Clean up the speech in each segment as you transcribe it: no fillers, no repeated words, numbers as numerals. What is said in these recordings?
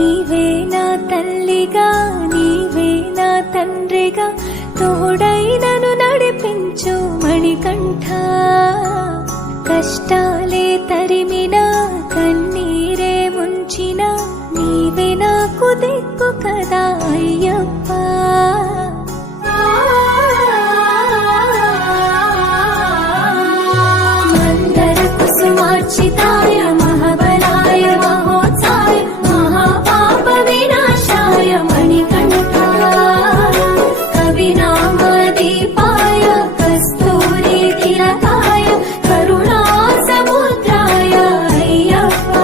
నీవే నా తల్లిగా నీవే నా తండ్రిగా తోడై నన్ను నడిపించు మణికంఠ. కష్టాలే తరిమినా కన్నీరే ముంచినా నీవే నాకు దిక్కు కదా అయ్యప్ప. మందర కుసుమార్చితాయ మహాబలాయ మహోత్సాయ మహాపాప వినాశాయ మణికంఠ. కవినామ దీపాయ కస్తూరి తిలకాయ కరుణా సముద్రాయ అయ్యప్ప.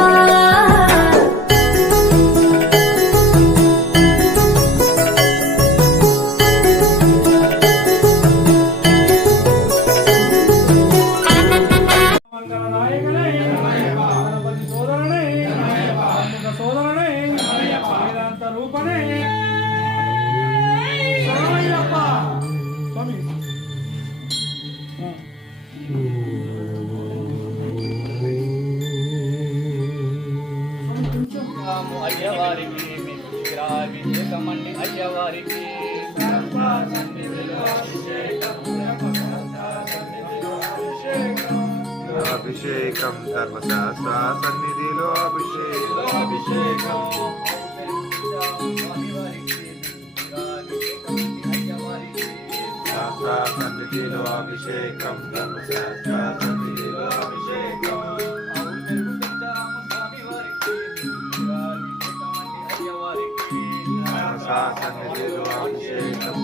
అయ్యవారికి విగ్రహాభిషేకమండి అయ్యవారికి. అభిషేకం ధర్మశాస్త్ర సన్నిధిలో అభిషేకం. శాస్త్ర సన్నిధిలో అభిషేకం ధర్మశాస్త్ర సన్నిధిలో అభిషేకం. సన్నిధిలో అభిషేకం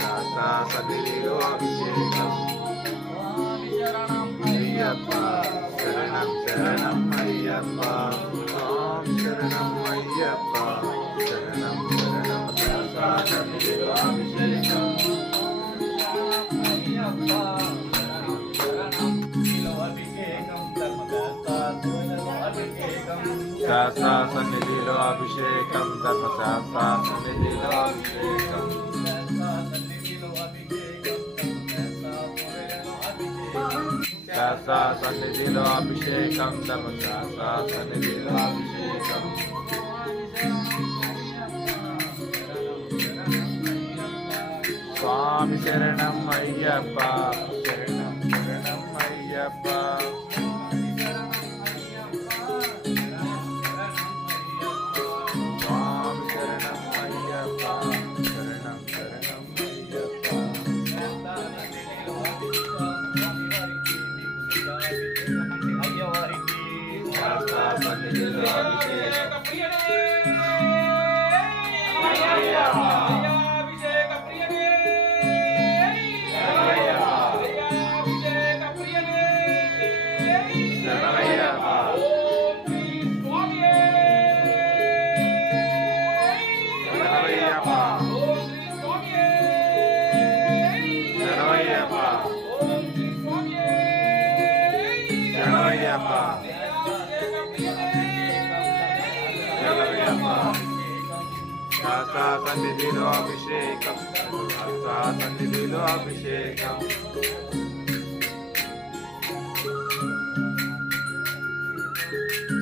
శాస్త్ర సన్నిధిలో అభిషేకం. అయ్యప్ప శరణం శరణం అయ్యప్ప ఓం శరణం అయ్యప్ప శరణం శరణం శాస్త్ర సన్నిధిలో అభిషేకం. శాస్త్ర సన్నిధిలో అభిషేకం ధర్మశాస్త్ర సన్నిధిలో అభిషేకం. శాస్త్ర సన్నిధిలో అభిషేకం ధర్మశాస్త్ర సన్నిధిలో అభిషేకం. స్వామి శరణం అయ్యప్ప శరణం శరణం అయ్యప్ప. స్వామి శరణం అయ్యప్ప శరణం శరణం అయ్యప్ప. శాస్త్ర సన్నిధిలో అభిషేకం. శాస్త్ర సన్నిధిలో అభిషేకం శాస్త్ర సన్నిధిలో అభిషేకం.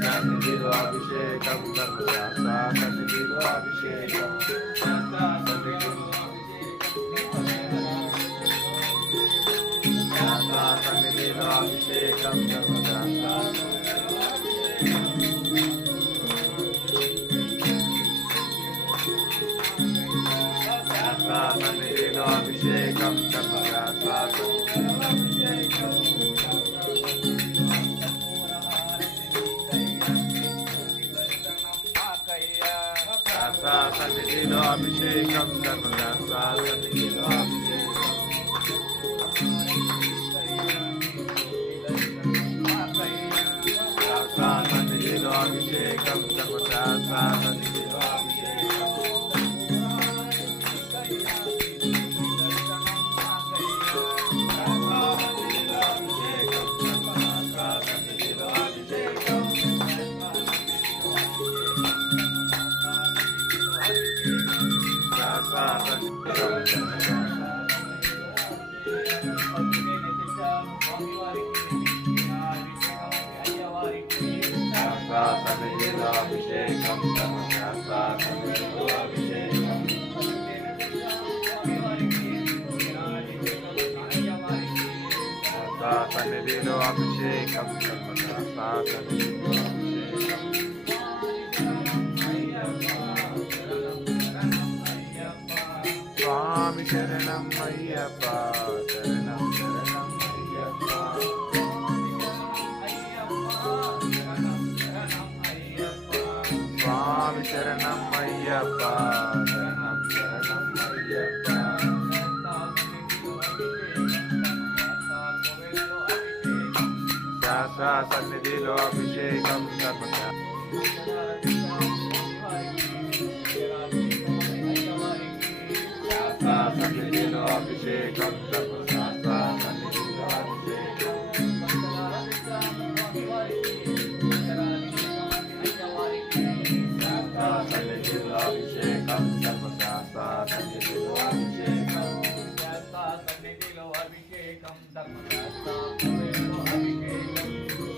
సన్నిధిలో అభిషేకం ధర్మశాస్త్ర సన్నిధిలో అభిషేకం. శాస్త్ర సన్నిధిలో అభిషేకం ధర్మశాస్త్ర సన్నిధిలో అభిషేకం ధర్మశాస్త్ర అభిషేకం. శాస్త్ర సన్నిధిలో అభిషేకం ధర్మశాస్త్ర సన్నిధిలో అభిషేకం. శాస్త్ర సన్నిధిలో అభిషేకం ధర్మశాస్త్ర సన్నిధిలో అభిషేకం. సన్నిధిలో అభిషేకం అభిషేకం సర్వశాస్త్ర సన్నిధిలో అభిషేకం స్వామి శరణం అయ్యప్ప శరణం శరణం అయ్యప్ప స్వామి శరణం అయ్యప్ప శరణం శరణం అయ్యప్ప శాస్త్ర సన్నిధిలో అభిషేకం సన్నిధిలో అభిషేకం సర్వశాస్త్ర సన్నిధిలో అభిషేకం సన్నిధిలో అభిషేకం సర్వశాస్త్ర సన్నిధిలో అభిషేకం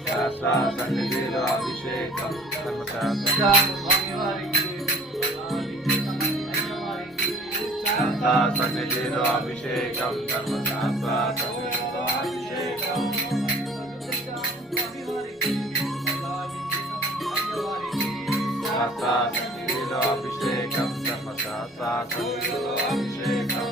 శాస్త్ర సన్నిధిలో అభిషేకం సర్వశాస్త్ర సన్నిధిలో అభిషేకం ధర్మశాస్త్ర సన్నిధిలో అభిషేకం శాస్త్ర సన్నిధిలో అభిషేకం ధర్మశాస్త్ర సన్నిధిలో అభిషేకం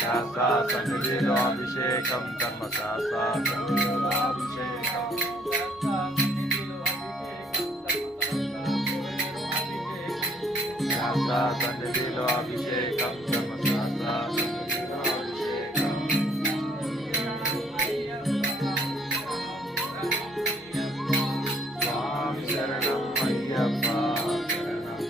శాస్త్ర సన్నిధిలో అభిషేకం ధర్మశాస్త్ర సన్నిధిలో అభిషేకం శాస్త్ర సన్నిధిలో అభిషేకం ధర్మశాస్త్ర సన్నిధిలో అభిషేకం స్వామి శరణం అయ్యప్ప శరణం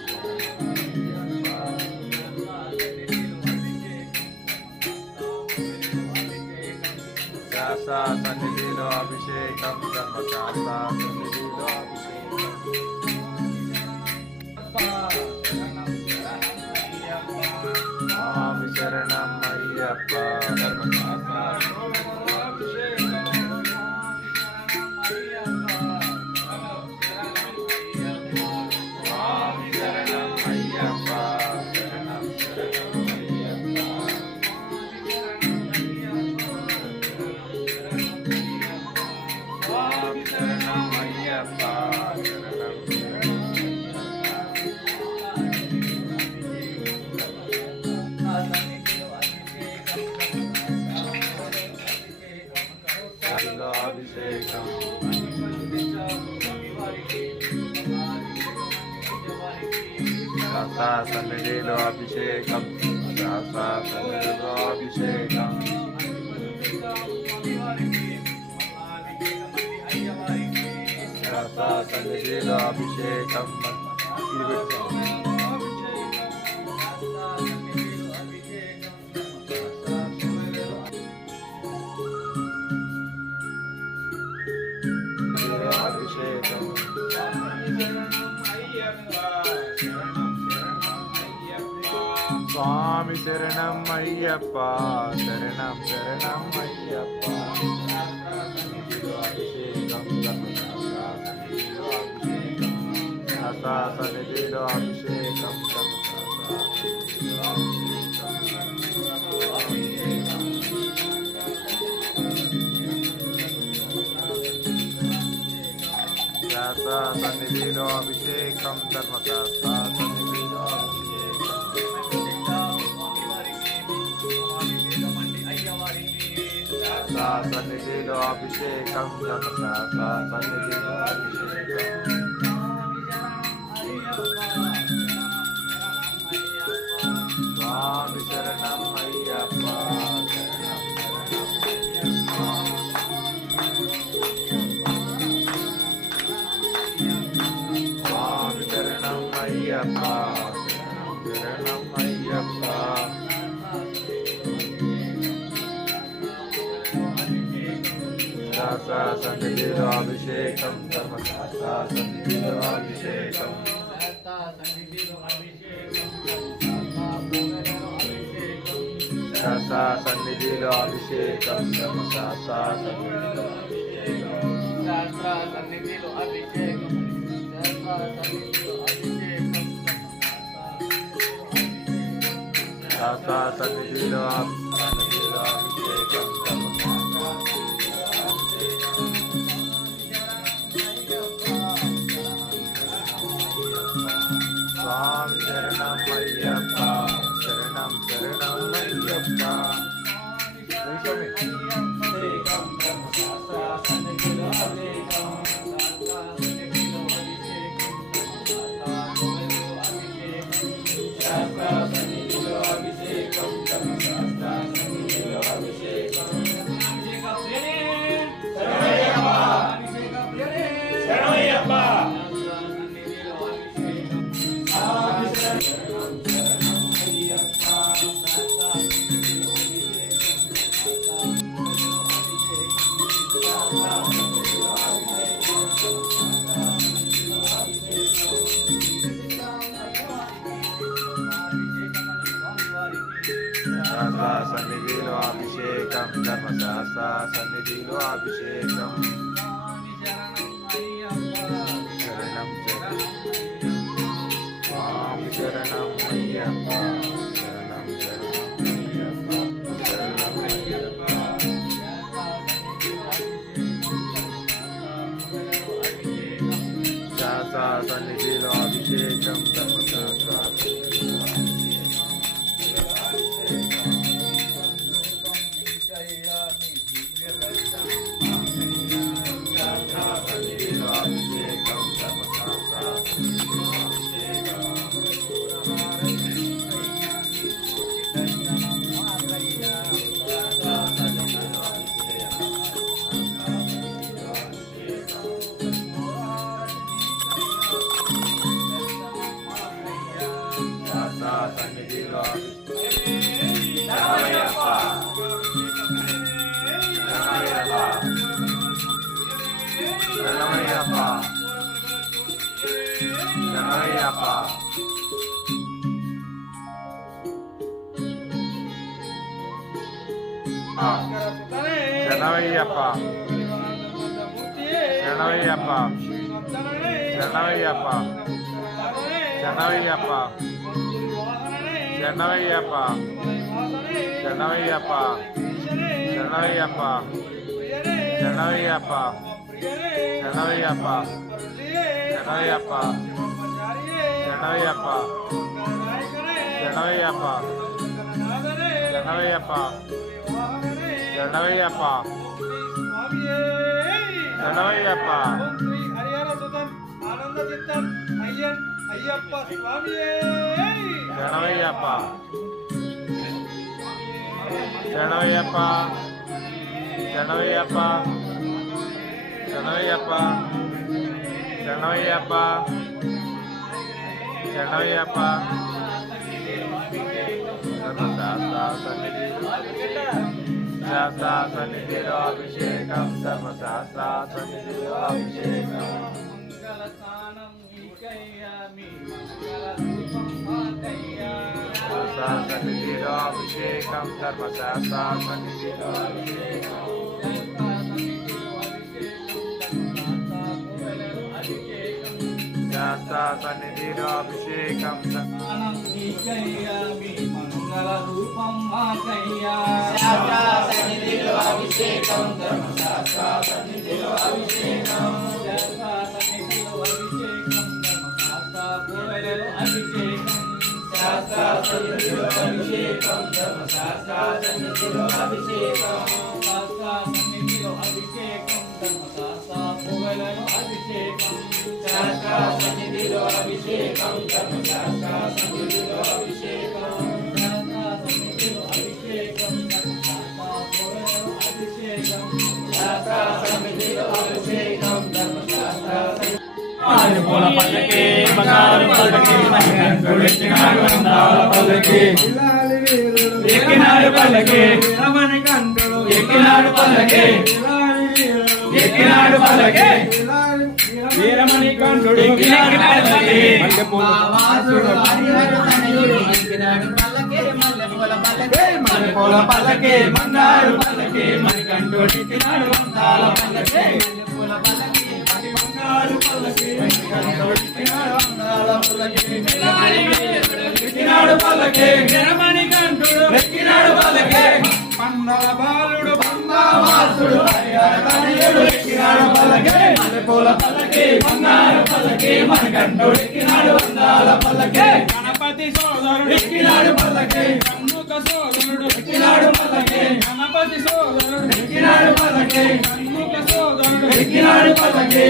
శాస్త్ర సన్నిధిలో అభిషేకం ధర్మశాస్త్ర సన్నిధిలో అభిషేకం స్వామి శరణం అయ్యప్ప ధర్మశాస్త్ర స్వామి శరణం అయ్యప్ప శరణం శరణం అయ్యప్ప స్వామి శరణం అయ్యప్ప శరణం అభిషేకం శాస్త్ర సన్నిధిలో అభిషేకం శాస్త్ర సన్నిధిలో అభిషేకం శాస్త్ర సన్నిధిలో అభిషేకం అభిషేకం స్వామి శరణం అయ్యప్ప శరణం శరణం అయ్యప్ప అభిషేకం శాస్త్ర సన్నిధిలో అభిషేకం శాస్త్ర సన్నిధిలో అభిషేకం ధర్మశాస్త్ర సన్నిధిలో శాస్త్ర సన్నిధిలో అభిషేకం ధర్మశాస్త్ర సన్నిధిలో అభిషేకం స్వామి శరణం అయ్యప్ప శరణం స్వామి శరణం అయ్యప్ప శరణం అయ్యప్ప శాస్త్ర సన్నిధిలో అభిషేకం ధర్మశాస్త్ర సన్నిధిలో అభిషేకం శాస్త్ర సన్నిధిలో అభిషేకం ధర్మశాస్త్ర సన్నిధిలో అభిషేకం శాస్త్ర సన్నిధిలో అభిషేకం స్వామి శరణం అయ్యప్ప శరణం శరణం అయ్యప్ప సన్నిధిలో అభిషేకం ధర్మశాస్త్ర సన్నిధిలో అభిషేకం శరణం స్వామి శరణం అయ్యప్ప శరణం శరణం అయ్యప్ప శాస్త్ర సన్నిధిలో అభిషేకం ధర్మశాస్త్ర సన్నిధిలో శరణమయ్యప్ప శరణమయ్యప్ప శరణమయ్యప్ప శరణమయ్యప్ప శరణమయ్యప్ప శరణమయ్యప్ప శరణమయ్యప్ప శరణమయ్యప్ప శరణమయ్యప్ప శరణమయ్యప్ప శరణమయ్యప్ప శరణమయ్యప్ప శరణమయ్యప్ప శరణమయ్యప్ప శరణమయ్యప్ప హరిహర సుతం ఆనంద చిత్తం అయ్యన్ అయ్యప్ప స్వామియే శరణమయ్యప్ప శరణమయ్యప్ప శరణమయ్యప్ప శరణమయ్యప్ప శరణమయ్యప్ప శరణమయ్యప్ప శాస్త్ర సన్నిధిలో అభిషేకం ధర్మశాస్త్ర సన్నిధిలో అభిషేకం సన్నిధిలో అభిషేకం ధర్మశాస్త్ర సన్నిధిలో అభిషేకం శాస్త్ర సన్నిధిలో అభిషేకం మంగళ రూపం మాకయ్యా సన్నిధిలో అభిషేకం ధర్మశాస్త్ర సన్నిధిలో అభిషేకం శాస్త్ర సన్నిధిలో అభిషేకం ధర్మశాస్త్ర సన్నిధిలో అభిషేకం శాస్త్ర సన్నిధిలో అభిషేకం ధర్మశాస్త్ర సన్నిధిలో అభిషేకం పూల పల్లకి బంగారు పల్లకి మణికంఠుడు ఎక్కినాడు అందాల పల్లకి ఎక్కినాడు పల్లకి ఎక్కినాడు పల్లకి ఎక్కినాడు పల్లకి వీరమణి కంఠుడు ఎక్కినాడు పల్లకి మల్లెపూల పల్లకి బంగారు పల్లకి మణికంఠుడు ఎక్కినాడు అందాల పల్లకి ఎక్కినాడు పల్లకి వీరమణి కంఠుడు ఎక్కినాడు పల్లకి పందల బాలుడు వాసుడు హరిహర తనయుడు ఎక్కినాడు పల్లకి మల్లెపూల పల్లకి బంగారు పల్లకి మణికంఠుడు ఎక్కినాడు అందాల పల్లకి గణపతి సోదరుడు ఎక్కినాడు పల్లకి కన్నుక సోదరుడు ఎక్కినాడు పల్లకి గణపతి సోదరుడు ఎక్కినాడు పల్లకి కన్నుక సోదరుడు ఎక్కినాడు పల్లకి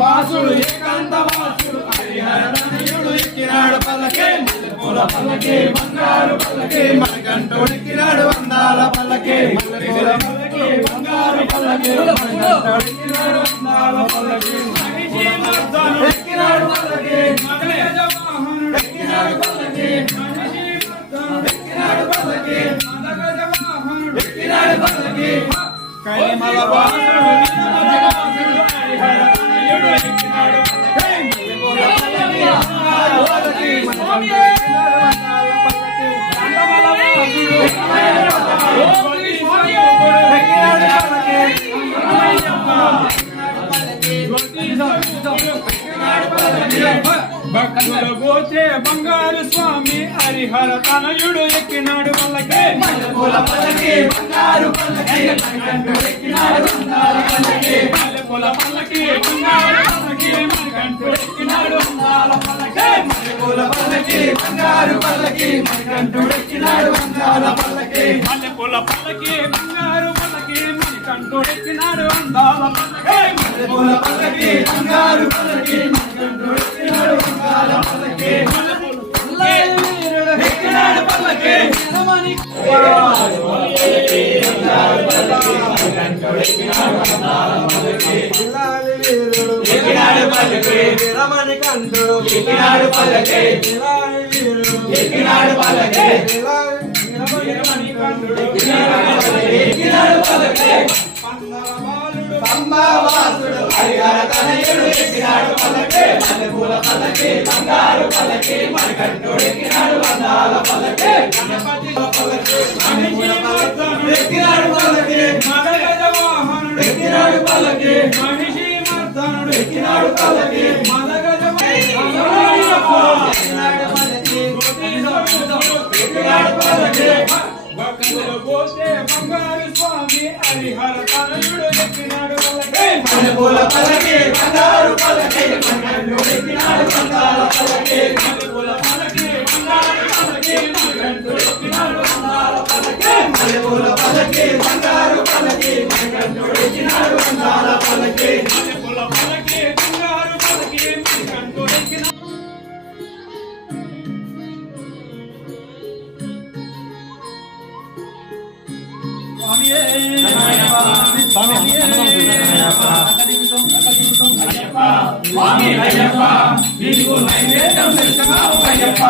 వాసుడు ఏకాంత వాసుడు హరిహర తనయుడు ఎక్కినాడు పల్లకి మల్లెపూల పల్లకి బంగారు పల్లకి మణికంఠుడు ఎక్కినాడు అందాల పల్లకి మల్లెపూల పల్లకి బంగారు పల్లకి మణికంఠుడు ఎక్కినాడు అందాల పల్లకి మహిషీమర్దనుడు ఎక్కినాడు పల్లకి మగధ వాహనుడు ఎక్కినాడు పల్లకి మహిషీమర్దనుడు ఎక్కినాడు పల్లకి మగధ వాహనుడు ఎక్కినాడు పల్లకి కైమల వాసుడు నిజమజవాసుడు హరిహర తనయుడు ఎక్కినాడు పల్లకి మల్లెపూల పల్లకి బంగారు పల్లకి స్వామియే కండమల వాసుడు స్వామి స్వామియే ఎక్కినాడు పల్లకి భక్తుల గోచే బంగారు స్వామి హరిహర తనయుడు ఎక్కినాడు పల్లకి మల్లెపూల పల్లకి బంగారు పల్లకి మణికంఠుడు ఎక్కినాడు అందాల పల్లకి మల్లెపూల పల్లకి బంగారు పల్లకి మణికంఠుడు ఎక్కినాడు అందాల పల్లకి మల్లెపూల పల్లకి బంగారు పల్లకి మణికంఠుడు ఎక్కినాడు అందాల పల్లకి మల్లెపూల పల్లకి బంగారు పల్లకి మణికంఠుడు ఎక్కినాడు అందాల పల్లకి మల్లెపూల పల్లకి బంగారు పల్లకి మణికంఠుడు ఎక్కినాడు అందాల పల్లకి వీరుడు ఎక్కినాడు పల్లకి జనమని ఎక్కినాడు పల్లకి రమణికంఠుడు ఎక్కినాడు పల్లకి ఎక్కినాడు పల్లకి ఎక్కినాడు పల్లకి పందల బాలుడు పంబావాసుడు హరిహర తనయుడు ఎక్కినాడు పల్లకి మల్లెపూల పల్లకి బంగారు పల్లకి మణికంఠుడు ఎక్కినాడు అందాల పల్లకి గణపతి మహిషీమర్దనుడు ఎక్కినాడు పల్లకి మగధ వాహనుడు ఎక్కినాడు పల్లకి మహిషీమర్దనుడు ఎక్కినాడు పల్లకి మగధ ఎక్కినాడు పల్లకి ఎక్కినాడు పల్లకి భక్తుల గోచే బంగారు స్వామి హరిహర తనయుడు ఎక్కినాడు పల్లకి మల్లెపూల పల్లకి బంగారు పల్లకి మణికంఠుడు ఎక్కినాడు అందాల పల్లకి మల్లెపూల పల్లకి బంగారు పల్లకి మణికంఠుడు ఎక్కినాడు అందాల పల్లకి మల్లెపూల పల్లకి బంగారు పల్లకి మణికంఠుడు ఎక్కినాడు అందాల పల్లకి మల్లెపూల పల్లకి బంగారు పల్లకి మణికంఠుడు ఎక్కినాడు స్వామి అయ్యప్ప నీకు నైవేద్యం తెచ్చావు అయ్యప్ప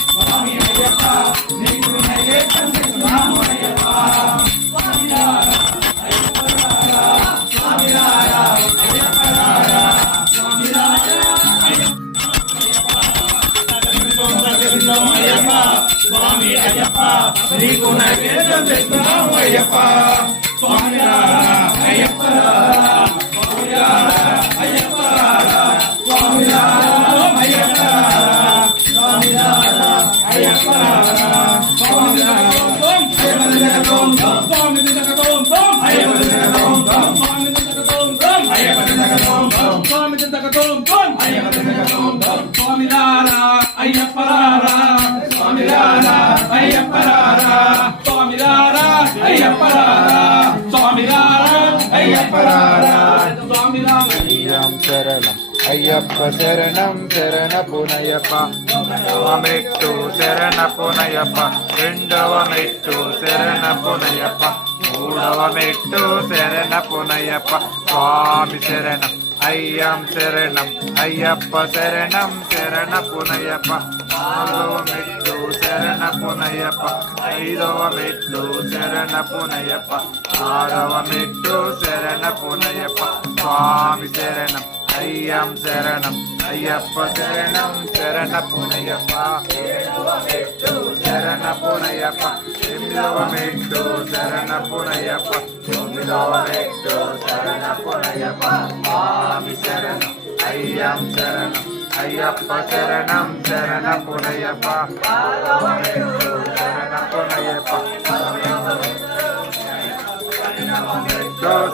స్వామి అయ్యప్ప నీకు నైవేద్యం తెచ్చావు అయ్యప్ప స్వామి అయ్యప్ప నీకు నైవేద్యం తెచ్చావు అయ్యప్ప స్వామి అయ్యప్ప స్వామిలారా అయ్యప్పలారా స్వామిలారా అయ్యప్పలారా స్వామిలారా అయ్యప్పలారా స్వామిలారా అయ్యప్పలారా స్వామిలారా అయ్యం శరణం అయ్యప్ప శరణం శరణ పునయప్ప మెట్టు శరణ పునయప్ప రెండవ మెట్టు శరణ పునయప్ప మూడవ మెట్టు శరణ పునయప్ప స్వామి శరణం అయ్యం శరణం అయ్యప్ప శరణం శరణ పునయప్ప నాలుగవ మెట్టు శరణ పునయప్ప ఐదవ మెట్టు శరణ పునయప్ప ఆరవ మెట్టు శరణ పునయప్ప స్వామి శరణం అయ్యం శరణం అయ్యప్ప శరణం శరణ పునయప్ప ఏడవ మెట్టు శరణ పునయప్ప ఎనిమిదవ మెట్టు శరణ పునయప్ప తొమ్మిదవ మెట్టు శరణ పునయప్ప స్వామి శరణం అయ్యం శరణం అయ్యప్ప శరణం శరణపునయ్యప్ప శరణపునయ్యప్ప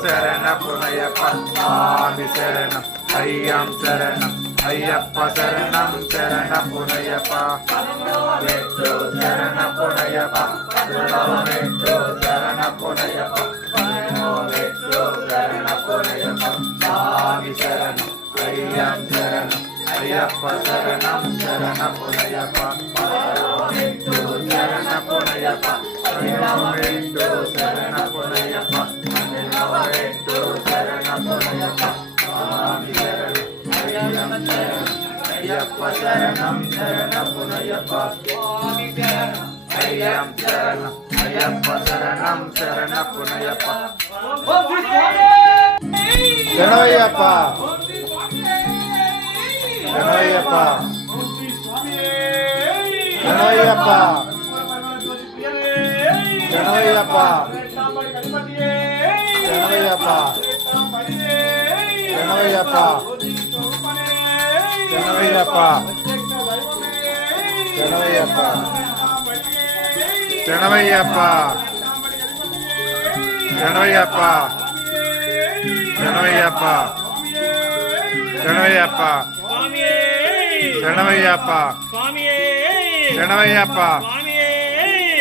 శరణపునయ్యప్ప స్వామి శరణం అయ్యం శరణం అయ్యప్ప శరణం శరణపునయ్యప్ప శరణపునయ్యప్ప శరణపునయ్యప్ప శరణపునయ్యప్ప స్వామి శరణం అయ్యం శరణం అయ్యప్ప శరణం శరణపునయ్యప్ప శరణపునయ్యప్ప శరణపునయ్యప్ప శరణపునయ్యప్ప స్వామి శరణం అయ్యం శరణం అయ్యప్ప శరణం శరణపునయ్యప్ప అయ్యం శరణం అయ్యప్ప శరణం శరణపునయ్యప్ప శరణయ్యప్ప శరణయ్యప్ప శరణయ్యప్ప శరణయ్యప్ప శరణయ్యప్ప శరణయ్యప్ప శరణయ్యప్ప శరణయ్యప్ప శరణయ్యప్ప శరణయ్యప్ప శరణయ్యప్ప శరణయ్యప్ప శరణయ్యప్ప శరణయ్యప్ప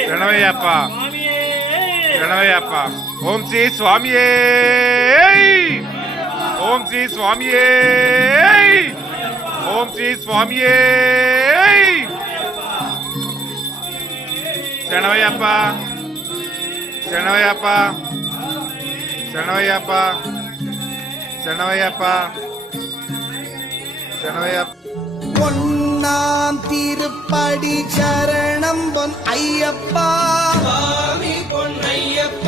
శరణయ్యప్ప శరణయ్యప్ప ఓం శ్రీ స్వామియే ఓం శ్రీ స్వామియే ఓం శ్రీ స్వామియే శరణయ్యప్ప శరణయ్యప్ప శరణయ్యప్ప శరణయ్యప్ప శరణయ్యప్ప பொன்னாம் திருப்படி சரணம் பொன் ஐயப்பா சுவாமி பொன்னையப்ப